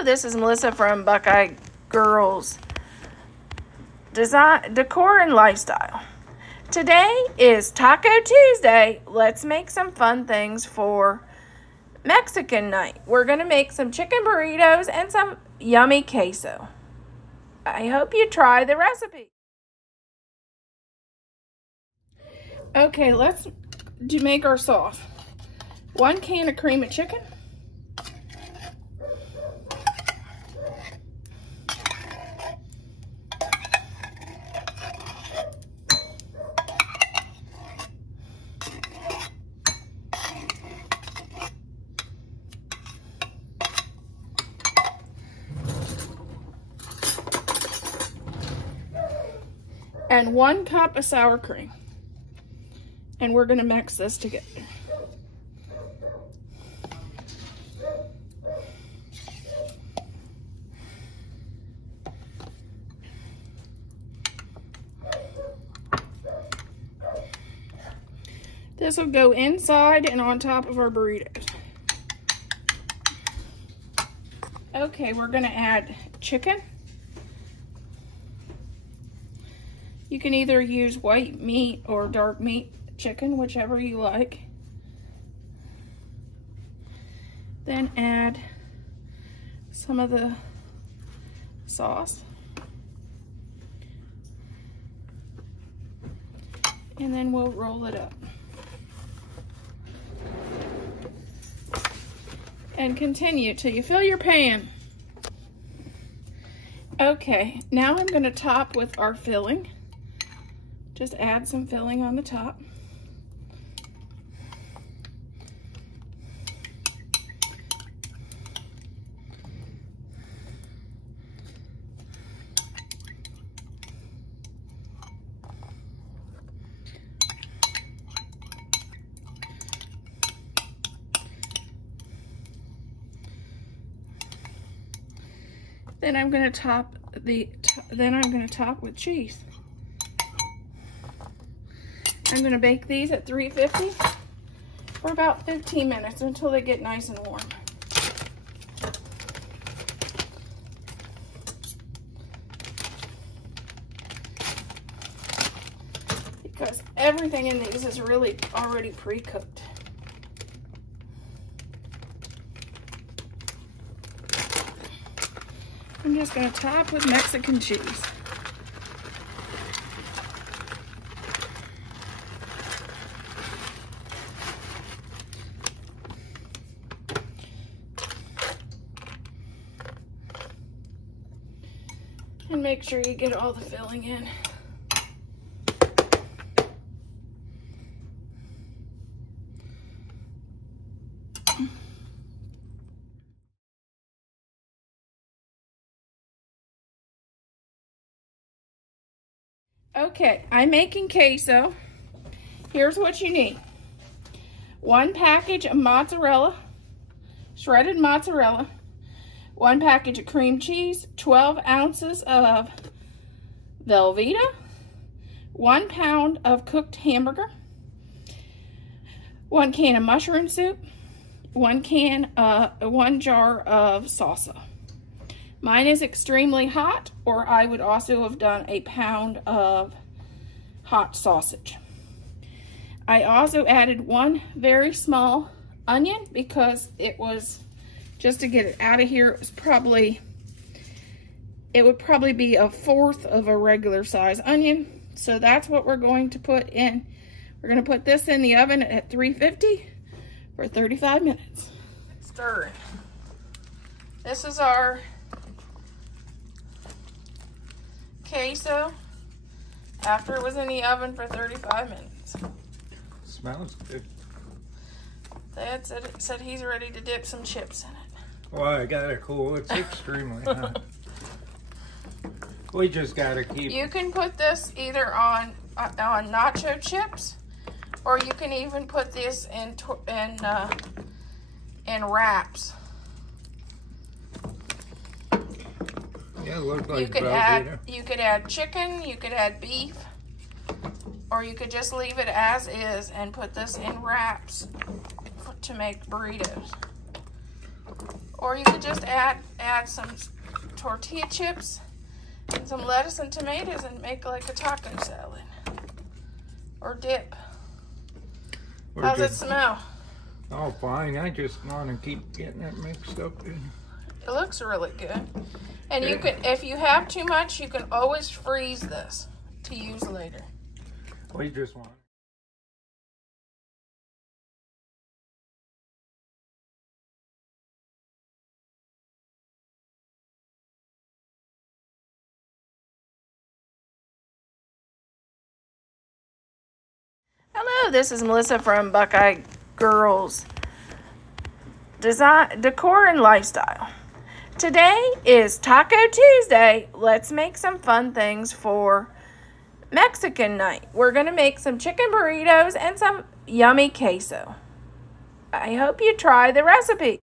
Hello, this is Melissa from Buckeye Girls Design, Decor and Lifestyle. Today is Taco Tuesday. Let's make some fun things for Mexican night. We're going to make some chicken burritos and some yummy queso. I hope you try the recipe. Okay, let's make our sauce. 1 can of cream of chicken. And 1 cup of sour cream. And we're going to mix this together. This will go inside and on top of our burritos. Okay, we're going to add chicken. You can either use white meat or dark meat chicken, whichever you like. Then add some of the sauce. And then we'll roll it up. And continue till you fill your pan. Okay, now I'm going to top with our filling. Just add some filling on the top. Then I'm going to top with cheese. I'm going to bake these at 350 for about 15 minutes until they get nice and warm. Because everything in these is really already pre-cooked. I'm just going to top with Mexican cheese. And make sure you get all the filling in. Okay, I'm making queso. Here's what you need. 1 package of mozzarella, shredded mozzarella. 1 package of cream cheese, 12 ounces of Velveeta, 1 pound of cooked hamburger, 1 can of mushroom soup, 1 jar of salsa. Mine is extremely hot, or I would also have done a pound of hot sausage. I also added 1 very small onion because it was, just to get it out of here, it would probably be 1/4 of a regular size onion. So that's what we're going to put in. We're going to put this in the oven at 350 for 35 minutes. Stir. This is our queso after it was in the oven for 35 minutes. Smells good. Dad said he's ready to dip some chips in it. Well, I gotta cool. It's extremely hot. We just gotta keep. You can put this either on nacho chips, or you can even put this in wraps. Yeah, it looks like you could add chicken, you could add beef, or you could just leave it as is and put this in wraps to make burritos. Or you could just add some tortilla chips and some lettuce and tomatoes and make like a taco salad. Or dip. How's it smell? Oh, fine. I just want to keep getting that mixed up. It looks really good. And you can, if you have too much, you can always freeze this to use later. We just want. Hello, this is Melissa from Buckeye Girls Design, Decor and Lifestyle. Today is Taco Tuesday. Let's make some fun things for Mexican night. We're going to make some chicken burritos and some yummy queso. I hope you try the recipe.